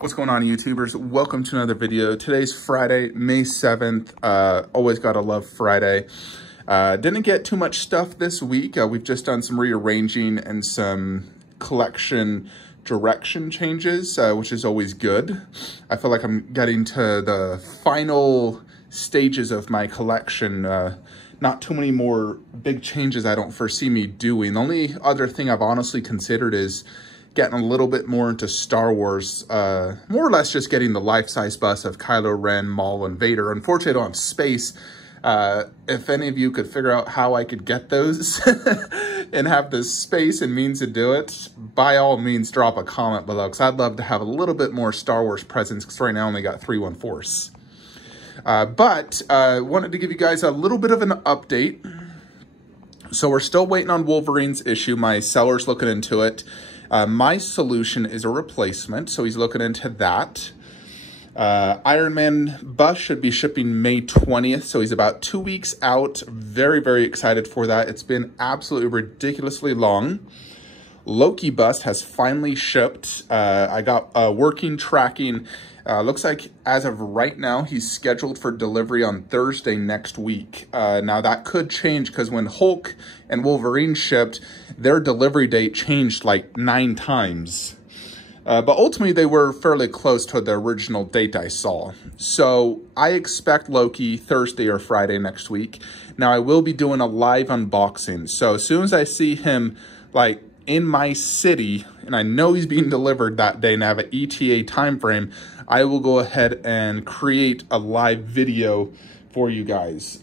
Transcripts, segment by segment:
What's going on, YouTubers? Welcome to another video. Today's Friday, May 7th. Always gotta love Friday. Didn't get too much stuff this week. We've just done some rearranging and some collection direction changes, which is always good. I feel like I'm getting to the final stages of my collection. Not too many more big changes I don't foresee me doing. The only other thing I've honestly considered is getting a little bit more into Star Wars, more or less just getting the life-size bust of Kylo Ren, Maul, and Vader. Unfortunately, I don't have space. If any of you could figure out how I could get those and have the space and means to do it, by all means, drop a comment below, because I'd love to have a little bit more Star Wars presence, because right now I only got 3/4. But wanted to give you guys a little bit of an update. So we're still waiting on Wolverine's issue. My seller's looking into it. My solution is a replacement, so he's looking into that. Iron Man bus should be shipping May 20th, so he's about 2 weeks out. Very, very excited for that. It's been absolutely ridiculously long. Loki bus has finally shipped. I got working tracking. Looks like as of right now, he's scheduled for delivery on Thursday next week. Now that could change, because when Hulk and Wolverine shipped, their delivery date changed like 9 times. But ultimately they were fairly close to the original date I saw. So I expect Loki Thursday or Friday next week. Now I will be doing a live unboxing. So as soon as I see him like in my city, and I know he's being delivered that day and I have an ETA time frame, I will go ahead and create a live video for you guys.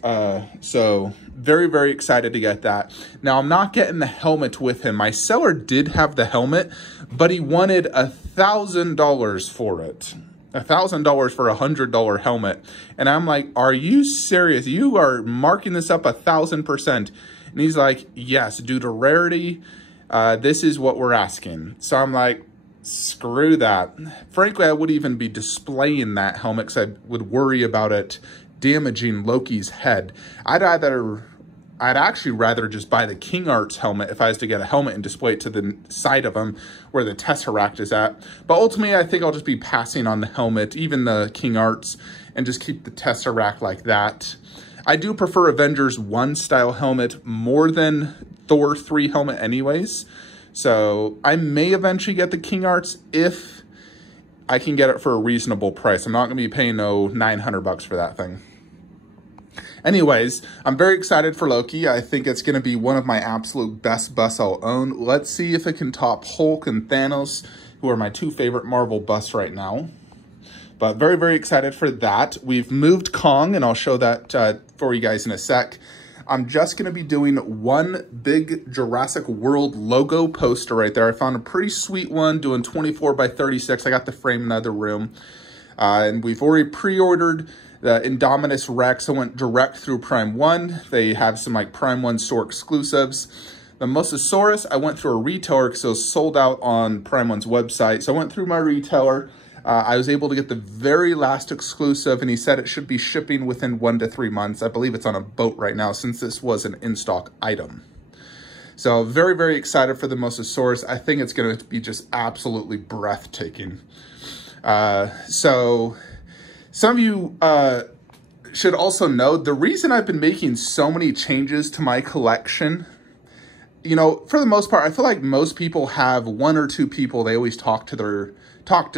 So very, very excited to get that. Now I'm not getting the helmet with him. My seller did have the helmet, but he wanted $1,000 for it. $1,000 for a $100 helmet. And I'm like, are you serious? You are marking this up 1,000%. And he's like, yes, due to rarity, this is what we're asking. So I'm like, screw that. Frankly, I wouldn't even be displaying that helmet because I would worry about it damaging Loki's head. I'd actually rather just buy the King Arts helmet if I was to get a helmet and display it to the side of him where the Tesseract is at. But ultimately, I think I'll just be passing on the helmet, even the King Arts, and just keep the Tesseract like that. I do prefer Avengers 1 style helmet more than Thor 3 helmet anyways. So I may eventually get the King Arts if I can get it for a reasonable price. I'm not going to be paying no 900 bucks for that thing. Anyways, I'm very excited for Loki. I think it's going to be one of my absolute best busts I'll own. Let's see if it can top Hulk and Thanos, who are my 2 favorite Marvel busts right now. But very, very excited for that. We've moved Kong, and I'll show that for you guys in a sec. I'm just going to be doing one big Jurassic World logo poster right there. I found a pretty sweet one doing 24x36. I got the frame in the other room. And we've already pre-ordered the Indominus Rex. I went direct through Prime 1. They have some like Prime 1 store exclusives. The Mosasaurus, I went through a retailer because it was sold out on Prime 1's website. So I went through my retailer. I was able to get the very last exclusive, and he said it should be shipping within 1 to 3 months. I believe it's on a boat right now since this was an in-stock item. So very, very excited for the Mosasaurus. I think it's going to be just absolutely breathtaking. So some of you should also know the reason I've been making so many changes to my collection. You know, for the most part, I feel like most people have 1 or 2 people they always talk to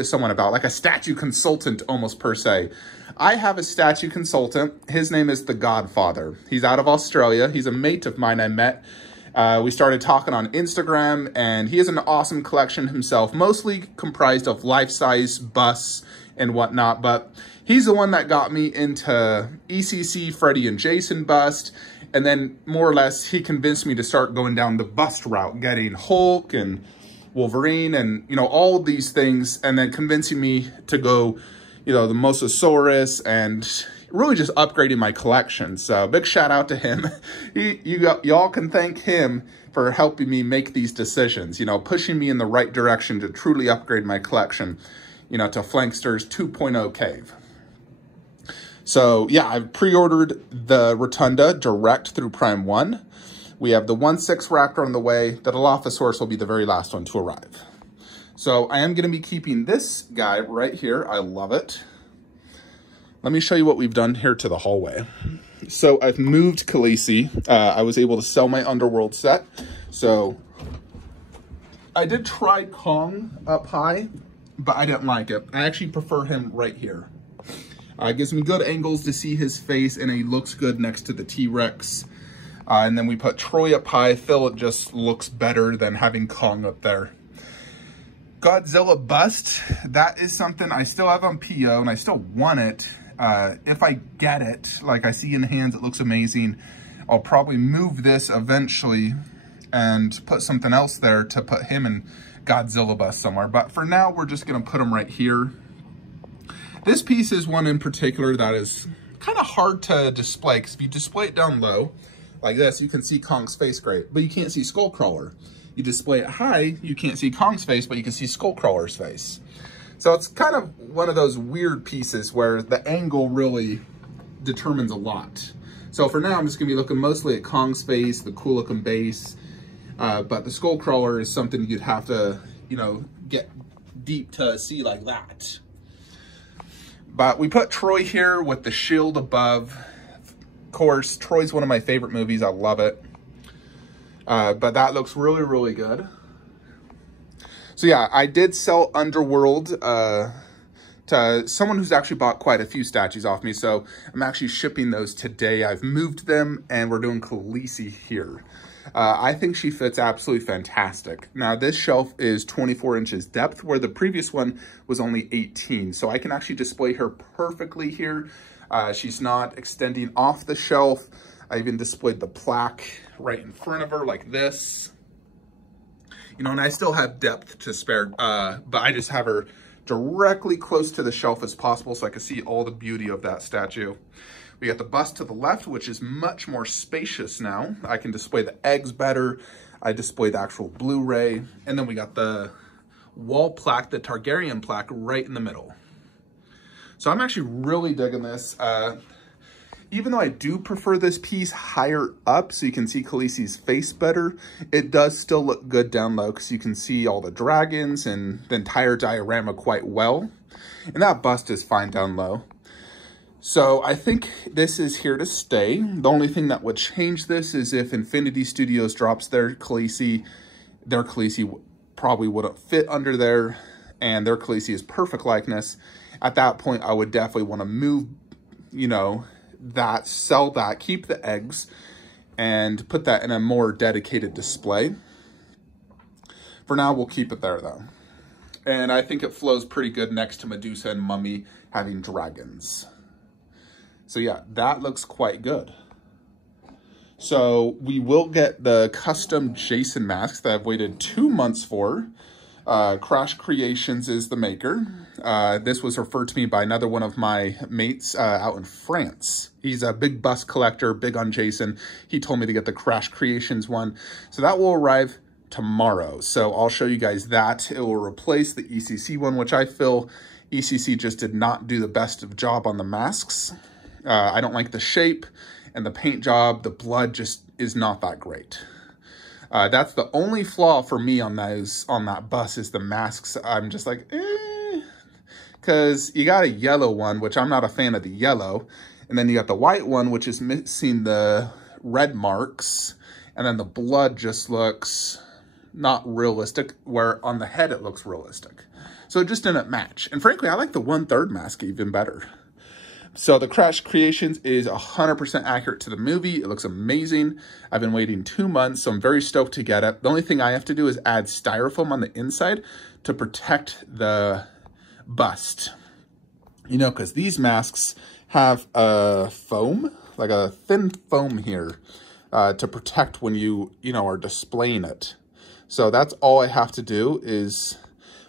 someone about, like a statue consultant almost per se. I have a statue consultant. His name is The Godfather. He's out of Australia. He's a mate of mine I met. We started talking on Instagram, and he has an awesome collection himself, mostly comprised of life-size busts and whatnot, but he's the one that got me into ECC Freddy and Jason bust. And then more or less he convinced me to start going down the bust route, getting Hulk and Wolverine and, you know, all these things, and then convincing me to go, you know, the Mosasaurus and really just upgrading my collection. So big shout out to him. Y'all can thank him for helping me make these decisions, you know, pushing me in the right direction to truly upgrade my collection, you know, to Flankster's 2.0 cave. So yeah, I've pre-ordered the Rotunda direct through Prime 1. We have the 1/6 Raptor on the way. The Dilophosaurus will be the very last one to arrive. So I am going to be keeping this guy right here. I love it. Let me show you what we've done here to the hallway. So I've moved Khaleesi. I was able to sell my Underworld set. So I did try Kong up high, but I didn't like it. I actually prefer him right here. It gives me good angles to see his face, and he looks good next to the T-Rex. And then we put Troy up high. It just looks better than having Kong up there. Godzilla bust, that is something I still have on PO, and I still want it. If I get it, like I see in hands, it looks amazing. I'll probably move this eventually and put something else there to put him in Godzilla bust somewhere. But for now, we're just gonna put him right here. This piece is one in particular that is kind of hard to display, because if you display it down low, like this, you can see Kong's face great, but you can't see Skullcrawler. You display it high, you can't see Kong's face, but you can see Skullcrawler's face. So it's kind of one of those weird pieces where the angle really determines a lot. So for now, I'm just gonna be looking mostly at Kong's face, the cool looking base, but the Skullcrawler is something you'd have to, you know, get deep to see like that. But we put Troy here with the shield above. Of course, Troy's one of my favorite movies, I love it. But that looks really, really good. So yeah, I did sell Underworld to someone who's actually bought quite a few statues off me. So I'm actually shipping those today. I've moved them, and we're doing Khaleesi here. I think she fits absolutely fantastic. Now this shelf is 24 inches depth, where the previous one was only 18. So I can actually display her perfectly here. She's not extending off the shelf. I even displayed the plaque right in front of her like this. You know, and I still have depth to spare, but I just have her directly close to the shelf as possible so I can see all the beauty of that statue. We got the bust to the left, which is much more spacious now. I can display the eggs better. I display the actual Blu-ray. And then we got the wall plaque, the Targaryen plaque, right in the middle. So I'm actually really digging this. Even though I do prefer this piece higher up so you can see Khaleesi's face better, it does still look good down low because you can see all the dragons and the entire diorama quite well. And that bust is fine down low. So I think this is here to stay. The only thing that would change this is if Infinity Studios drops their Khaleesi probably wouldn't fit under there, and their Khaleesi is perfect likeness. At that point, I would definitely want to move, you know, that, sell that, keep the eggs, and put that in a more dedicated display. For now, we'll keep it there though. And I think it flows pretty good next to Medusa and Mummy having dragons. So yeah, that looks quite good. So we will get the custom Jason masks that I've waited 2 months for. Crash Creations is the maker. This was referred to me by another one of my mates out in France. He's a big bust collector, big on Jason. He told me to get the Crash Creations one. So that will arrive tomorrow. So I'll show you guys that. It will replace the ECC one, which I feel ECC just did not do the best of job on the masks. I don't like the shape and the paint job. The blood just is not that great. That's the only flaw for me on that bus is the masks. I'm just like, because you got a yellow one, which I'm not a fan of the yellow. And then you got the white one, which is missing the red marks. And then the blood just looks not realistic, where on the head it looks realistic. So it just didn't match. And frankly, I like the 1/3 mask even better. So the Crash Creations is 100% accurate to the movie. It looks amazing. I've been waiting 2 months, so I'm very stoked to get it. The only thing I have to do is add styrofoam on the inside to protect the bust. You know, because these masks have a foam, like a thin foam here, to protect when you are displaying it. So that's all I have to do is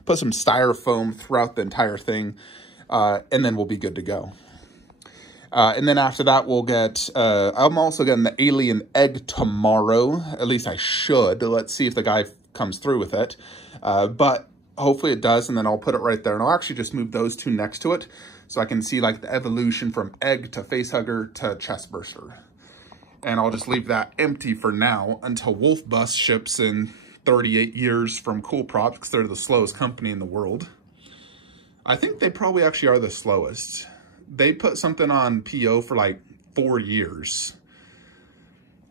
put some styrofoam throughout the entire thing, and then we'll be good to go. And then after that, we'll get, I'm also getting the alien egg tomorrow. At least I should. Let's see if the guy comes through with it. But hopefully it does, and then I'll put it right there. And I'll actually just move those two next to it so I can see like the evolution from egg to facehugger to chestburster. And I'll just leave that empty for now until Wolf Bus ships in 38 years from Cool Props because they're the slowest company in the world. I think they probably actually are the slowest. They put something on PO for like 4 years.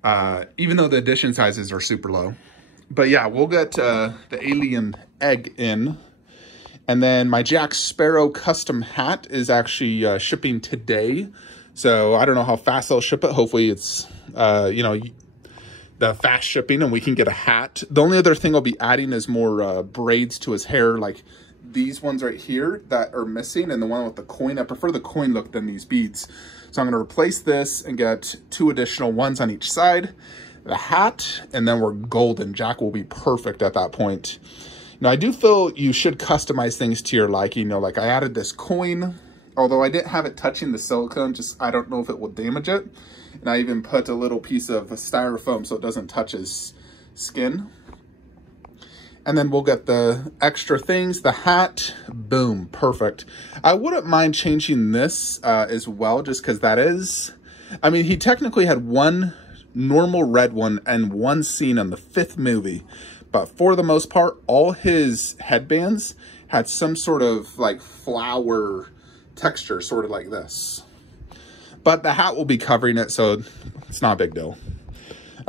Even though the edition sizes are super low. But yeah, we'll get the alien egg in. And then my Jack Sparrow custom hat is actually shipping today. So I don't know how fast they'll ship it. Hopefully it's, you know, the fast shipping and we can get a hat. The only other thing I'll be adding is more braids to his hair, like these ones right here that are missing, and the one with the coin. I prefer the coin look than these beads. So I'm going to replace this and get 2 additional ones on each side, the hat, and then we're golden. Jack will be perfect at that point. Now, I do feel you should customize things to your liking. You know, like I added this coin, although I didn't have it touching the silicone, just I don't know if it will damage it. And I even put a little piece of styrofoam so it doesn't touch his skin. And then we'll get the extra things, the hat, boom, perfect. I wouldn't mind changing this as well, just because that is, I mean, he technically had one normal red one and one scene in the 5th movie. But for the most part, all his headbands had some sort of like flower texture, sort of like this. But the hat will be covering it, so it's not a big deal.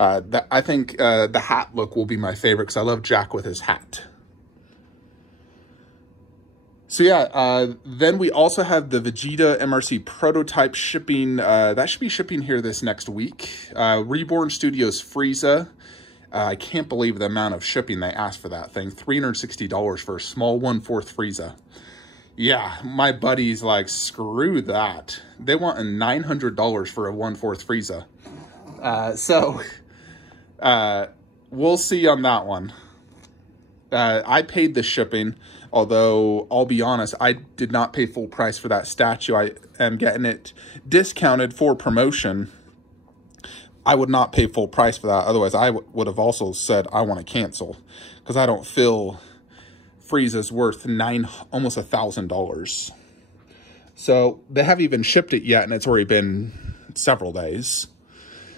I think the hat look will be my favorite because I love Jack with his hat. So yeah, then we also have the Vegeta MRC prototype shipping. That should be shipping here this next week. Reborn Studios Frieza. I can't believe the amount of shipping they asked for that thing. $360 for a small 1/4 Frieza. Yeah, my buddy's like, screw that. They want $900 for a 1/4 Frieza. We'll see on that one. I paid the shipping, although I'll be honest, I did not pay full price for that statue. I am getting it discounted for promotion. I would not pay full price for that. Otherwise, I would have also said I want to cancel because I don't feel Frieza's worth almost $1,000. So they haven't even shipped it yet, and it's already been several days.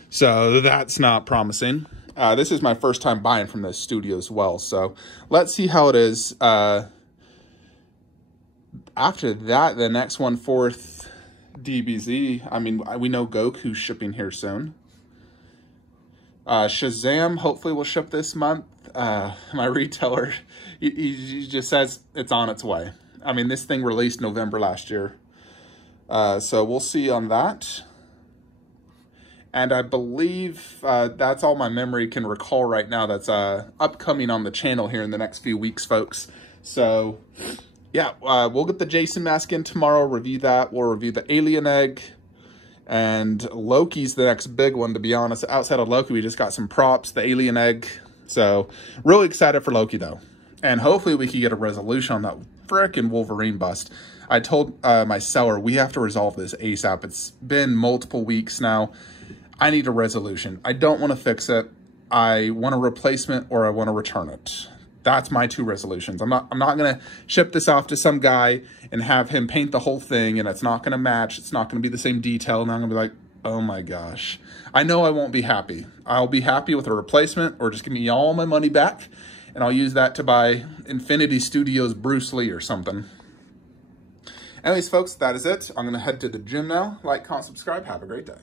So that's not promising. This is my first time buying from this studio as well. So let's see how it is. After that, the next 1/4 DBZ. I mean, we know Goku's shipping here soon. Shazam hopefully will ship this month. My retailer, he just says it's on its way. I mean, this thing released November last year. So we'll see on that. And I believe that's all my memory can recall right now that's upcoming on the channel here in the next few weeks, folks. So, yeah, we'll get the Jason mask in tomorrow, review that. We'll review the alien egg. And Loki's the next big one, to be honest. Outside of Loki, we just got some props, the alien egg. So, really excited for Loki, though. And hopefully we can get a resolution on that frickin' Wolverine bust. I told my seller, we have to resolve this ASAP. It's been multiple weeks now. I need a resolution. I don't want to fix it. I want a replacement or I want to return it. That's my 2 resolutions. I'm not going to ship this off to some guy and have him paint the whole thing and it's not going to match. It's not going to be the same detail. And I'm going to be like, oh my gosh. I know I won't be happy. I'll be happy with a replacement or just give me all my money back and I'll use that to buy Infinity Studios Bruce Lee or something. Anyways, folks, that is it. I'm going to head to the gym now. Like, comment, subscribe. Have a great day.